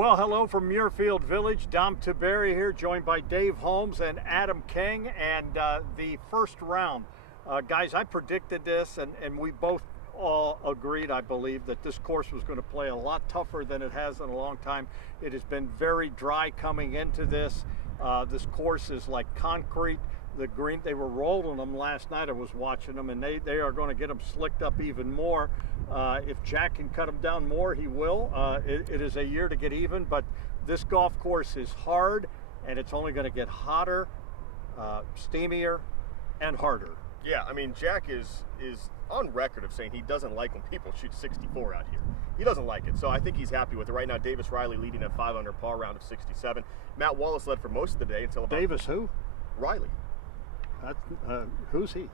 Well, hello from Muirfield Village. Dom Tiberi here, joined by Dave Holmes and Adam King. And the first round, guys, I predicted this, and we both all agreed, I believe, that this course was going to play a lot tougher than it has in a long time. It has been very dry coming into this. This course is like concrete. The green, they were rolling them last night. I was watching them, and they are going to get them slicked up even more. If Jack can cut them down more, he will. It is a year to get even, but this golf course is hard, and it's only going to get hotter, steamier, and harder. Yeah, I mean, Jack is on record of saying he doesn't like when people shoot 64 out here. He doesn't like it, so I think he's happy with it. Right now, Davis Riley leading at 5 under par, round of 67. Matt Wallace led for most of the day until about... Davis who? Riley. Who's he?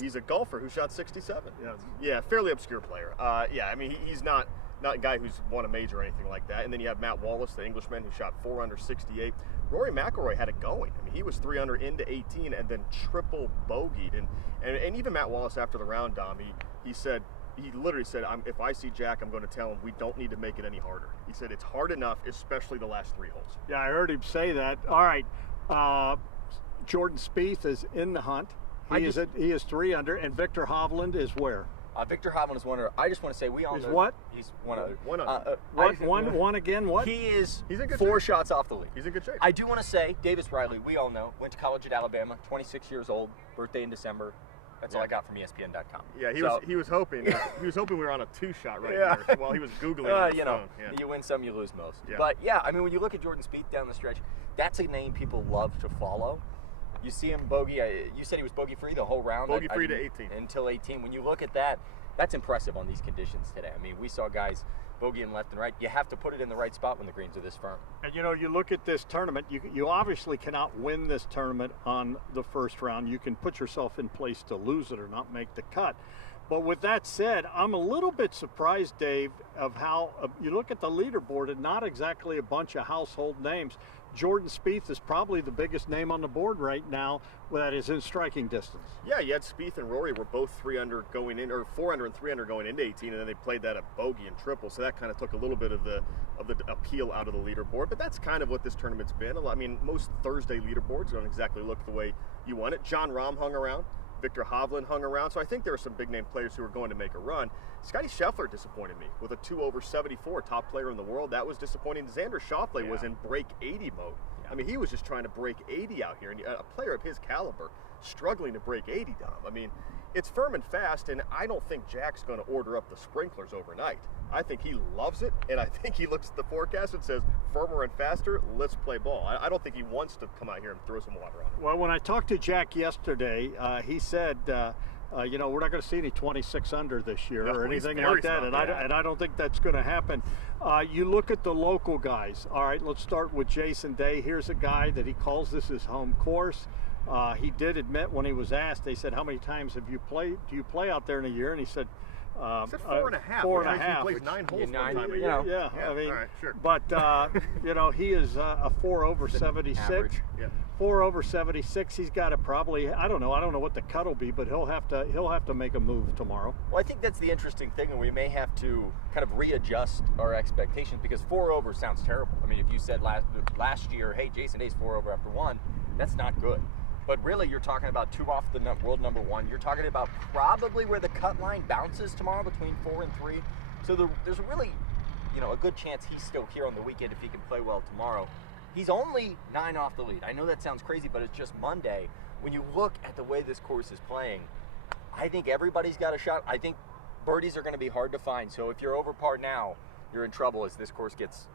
He's a golfer who shot 67. Yeah. Yeah, fairly obscure player. Yeah, I mean, he's not a guy who's won a major or anything like that. And then you have Matt Wallace, the Englishman, who shot 4 under 68. Rory McIlroy had it going. I mean, he was 3 under into 18 and then triple bogeyed. And even Matt Wallace after the round, Dom, he literally said, if I see Jack, I'm going to tell him we don't need to make it any harder. He said it's hard enough, especially the last 3 holes. Yeah, I heard him say that. All right. Jordan Spieth is in the hunt. He is 3 under, and Victor Hovland is where? Victor Hovland is 1 under. I just want to say we all know what? He's 1 under. One again? What? He's in good 4 shape. shots off the lead. He's in good shape. I do want to say Davis Riley. We all know went to college at Alabama. 26 years old. Birthday in December. That's all I got from ESPN.com. Yeah, he was hoping we were on a 2-shot right there while he was googling. You win some, you lose most. Yeah. But yeah, I mean, when you look at Jordan Spieth down the stretch, that's a name people love to follow. You see him bogey. You said he was bogey free the whole round. Bogey free to 18. Until 18. When you look at that, that's impressive on these conditions today. I mean, we saw guys bogeying left and right. You have to put it in the right spot when the greens are this firm. And you look at this tournament, you obviously cannot win this tournament on the first round. You can put yourself in place to lose it or not make the cut. But with that said, I'm a little bit surprised, Dave, of how you look at the leaderboard and not exactly a bunch of household names. Jordan Spieth is probably the biggest name on the board right now that is in striking distance. Yeah, you had Spieth and Rory were both 3 under going in, or 4 under and 3 under going into 18, and then they played that at bogey and triple, so that kind of took a little bit of the appeal out of the leaderboard. But that's kind of what this tournament's been. I mean, most Thursday leaderboards don't exactly look the way you want it. Jon Rahm hung around. Victor Hovland hung around, so I think there are some big-name players who are going to make a run. Scotty Scheffler disappointed me with a 2 over 74, top player in the world. That was disappointing. Xander Schauffele was in break 80 mode. Yeah. I mean, he was just trying to break 80 out here, and a player of his caliber struggling to break 80, Dom. I mean, it's firm and fast, and I don't think Jack's going to order up the sprinklers overnight. I think he loves it, and I think he looks at the forecast and says, firmer and faster, let's play ball. I don't think he wants to come out here and throw some water on it. Well, when I talked to Jack yesterday, he said, we're not going to see any 26 under this year or anything like that, and I don't think that's going to happen. You look at the local guys. All right, let's start with Jason Day. Here's a guy that he calls this his home course. He did admit when he was asked, they said, how many times do you play out there in a year? And he said, he said 4.5. 4.5. He plays 9 holes one time a a year. year. Yeah, I mean, all right, sure. But he is a 4 over 76. Average. Yeah. 4 over 76. He's got to probably, I don't know what the cut will be, but he'll have to make a move tomorrow. Well, I think that's the interesting thing, and we may have to kind of readjust our expectations because 4 over sounds terrible. I mean, if you said last year, hey, Jason Day's 4 over after 1, that's not good. But really, you're talking about 2 off the world number 1. You're talking about probably where the cut line bounces tomorrow between 4 and 3. So there's really, a good chance he's still here on the weekend if he can play well tomorrow. He's only 9 off the lead. I know that sounds crazy, but it's just Monday. When you look at the way this course is playing, I think everybody's got a shot. I think birdies are going to be hard to find. So if you're over par now, you're in trouble as this course gets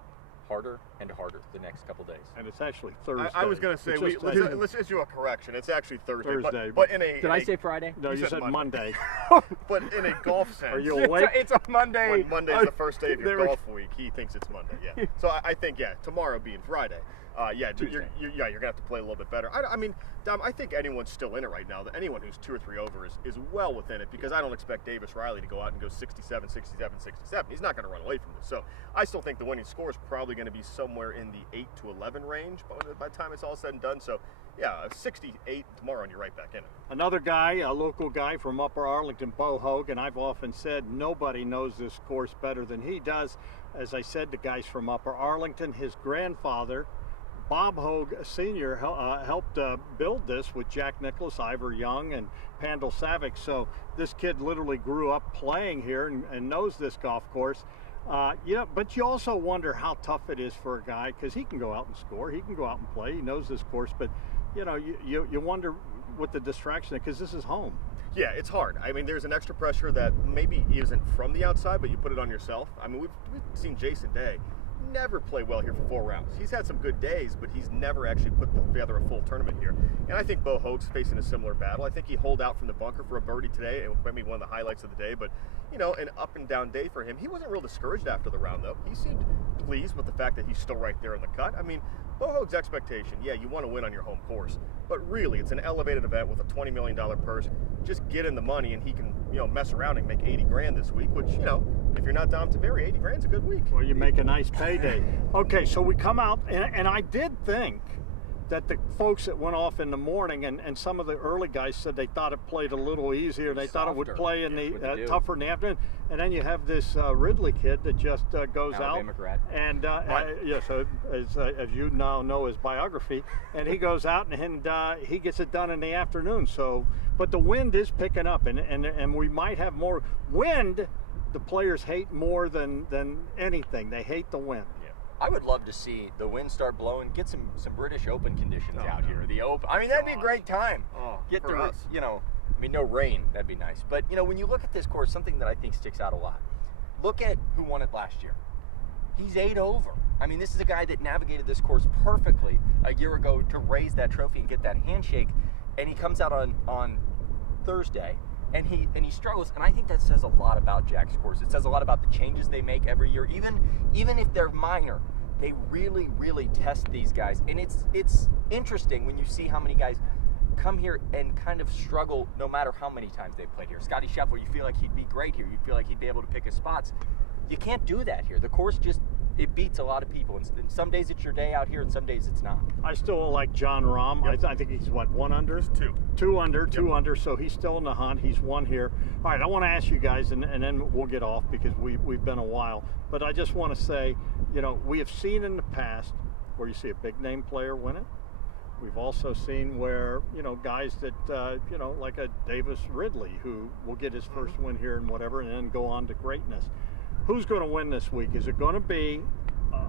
harder and harder the next couple days. And it's actually Thursday. I was going to say, let's issue a correction. It's actually Thursday. But did I say Friday? No, you said Monday. But in a golf sense. Are you awake? It's a Monday. When Monday's the first day of your golf week, he thinks it's Monday. Yeah. So I think tomorrow being Friday. You're gonna have to play a little bit better. I mean, Dom, I think anyone's still in it right now. Anyone who's 2 or 3 over is well within it because I don't expect Davis Riley to go out and go 67, 67, 67. He's not going to run away from this. So I still think the winning score is probably going to be somewhere in the 8 to 11 range by the time it's all said and done. So yeah, 68 tomorrow and you're right back in it. Another guy, a local guy from Upper Arlington, Bo Hogan. I've often said nobody knows this course better than he does. as I said, the guys from Upper Arlington. His grandfather, Bob Hogue Sr., helped build this with Jack Nicklaus, Ivor Young, and Pandal Savick. So this kid literally grew up playing here and knows this golf course. Yeah, but you also wonder how tough it is for a guy, because he can go out and score, he can go out and play, he knows this course, but you know, you wonder what the distraction is, because this is home. Yeah, it's hard. I mean, there's an extra pressure that maybe isn't from the outside, but you put it on yourself. I mean, we've seen Jason Day never play well here for 4 rounds. He's had some good days, but he's never actually put together a full tournament here. And I think Bo Hogue's facing a similar battle. I think he holed out from the bunker for a birdie today, and maybe one of the highlights of the day. But, you know, an up and down day for him. He wasn't real discouraged after the round, though. He seemed pleased with the fact that he's still right there in the cut. I mean, Bo Hogue's expectation, yeah, you want to win on your home course, but really it's an elevated event with a $20 million purse. Just get in the money and he can, you know, mess around and make 80 grand this week, which, you know, if you're not Dom Tiberi, 80 grand's a good week. Well, you make a nice payday. Okay, so we come out, and I did think that the folks that went off in the morning, and some of the early guys said they thought it played a little easier. They thought it would play in the tougher in the afternoon. And then you have this Ridley kid that just goes Alabama out. Grad. And yeah, so as you now know his biography, and he goes out and he gets it done in the afternoon. So, but the wind is picking up, and we might have more wind. The players hate more than anything. They hate the wind. I would love to see the wind start blowing, get some British Open conditions out here. The Open. I mean, that'd be a great time. Get for us. You know, I mean, no rain. That'd be nice. But, you know, when you look at this course, something that I think sticks out a lot. Look at who won it last year. He's 8 over. I mean, this is a guy that navigated this course perfectly a year ago to raise that trophy and get that handshake. And he comes out on Thursday. And he struggles, and I think that says a lot about Jack's course. It says a lot about the changes they make every year, even if they're minor. They really, really test these guys, and it's interesting when you see how many guys come here and kind of struggle no matter how many times they've played here. Scotty Scheffler, you feel like he'd be great here. You feel like he'd be able to pick his spots. You can't do that here. The course just it beats a lot of people. And some days it's your day out here, and some days it's not. I still like John Rahm. Yep. I think he's what, 1 under? He's 2. 2 under, Yep. 2 under. So he's still in the hunt. He's 1 here. All right, I want to ask you guys, and then we'll get off because we've been a while. But I just want to say, you know, we have seen in the past where you see a big name player win it. We've also seen where, you know, guys that, you know, like a Davis Ridley, who will get his first win here and whatever, and then go on to greatness. Who's going to win this week? Is it going to be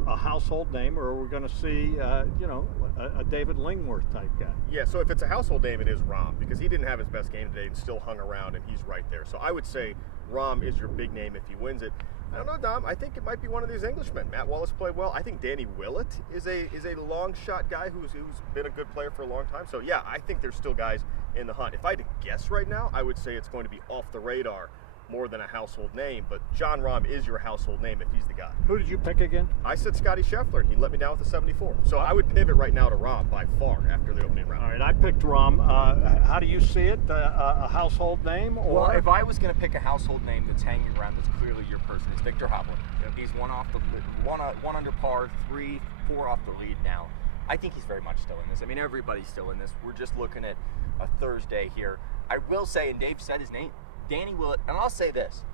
a household name, or are we going to see, you know, a David Lingworth type guy? Yeah, so if it's a household name, it is Rahm, because he didn't have his best game today and still hung around, and he's right there. So I would say Rahm is your big name if he wins it. I don't know, Dom. I think it might be one of these Englishmen. Matt Wallace played well. I think Danny Willett is a long shot guy who's been a good player for a long time. So yeah, I think there's still guys in the hunt. If I had to guess right now, I would say it's going to be off the radar more than a household name, but John Rahm is your household name if he's the guy. Who did you pick again? I said Scotty Scheffler, and he let me down with a 74. So I would pivot right now to Rahm by far after the opening round. All right, I picked Rahm. How do you see it? A household name? Or? Well, if I was going to pick a household name that's hanging around that's clearly your person, it's Victor Hovland. Yep. He's one under par, 4 off the lead now. I think he's very much still in this. I mean, everybody's still in this. We're just looking at a Thursday here. I will say, and Dave said his name, Danny Willett, and I'll say this.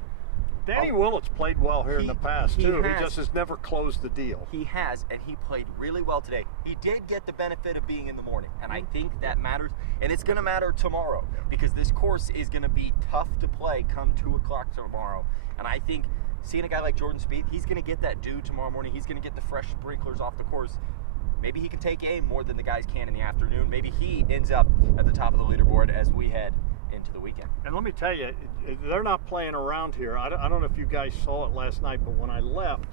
Danny Willett's played well here in the past, too. He just has never closed the deal. He has, and he played really well today. He did get the benefit of being in the morning, and I think that matters. And it's going to matter tomorrow, because this course is going to be tough to play come 2 o'clock tomorrow. And I think seeing a guy like Jordan Spieth, he's going to get that dew tomorrow morning. He's going to get the fresh sprinklers off the course. Maybe he can take aim more than the guys can in the afternoon. Maybe he ends up at the top of the leaderboard as we head into the weekend. And let me tell you, they're not playing around here. I don't know if you guys saw it last night, but when I left,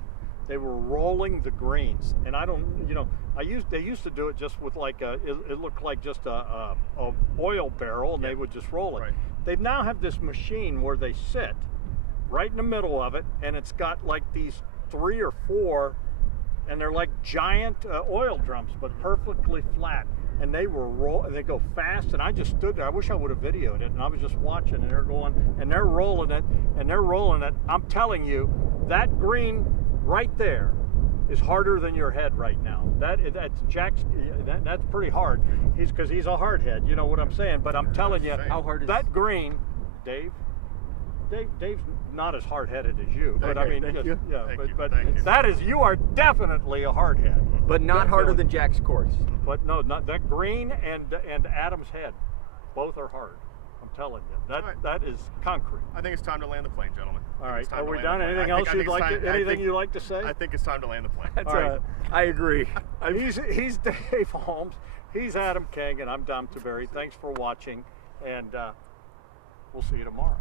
they were rolling the greens. And I don't, you know, they used to do it just with like it looked like just a oil barrel, and they would just roll it. Right. They now have this machine where they sit right in the middle of it, and it's got like these 3 or 4, and they're like giant oil drums, but perfectly flat. And they were they go fast, and I just stood there. I wish I would have videoed it, and I was just watching, and they're going, and they're rolling it, and they're rolling it. I'm telling you, that green right there is harder than your head right now. That's pretty hard. Because he's a hard head, you know what I'm saying? But I'm telling you, how hard is that green, Dave? Dave's not as hard-headed as you, but I mean, Thank you. yeah, Thank you. but Thank you. that is, you are definitely a hardhead. But not harder than Jack's course. But no, not that green and Adam's head, both are hard. I'm telling you, that is concrete. I think it's time to land the plane, gentlemen. All right, are we done? Anything else you'd like to? Anything you'd like to say? I think it's time to land the plane. That's All right. I agree. He's Dave Holmes. He's Adam King, and I'm Dom Tiberi. Thanks for watching, and we'll see you tomorrow.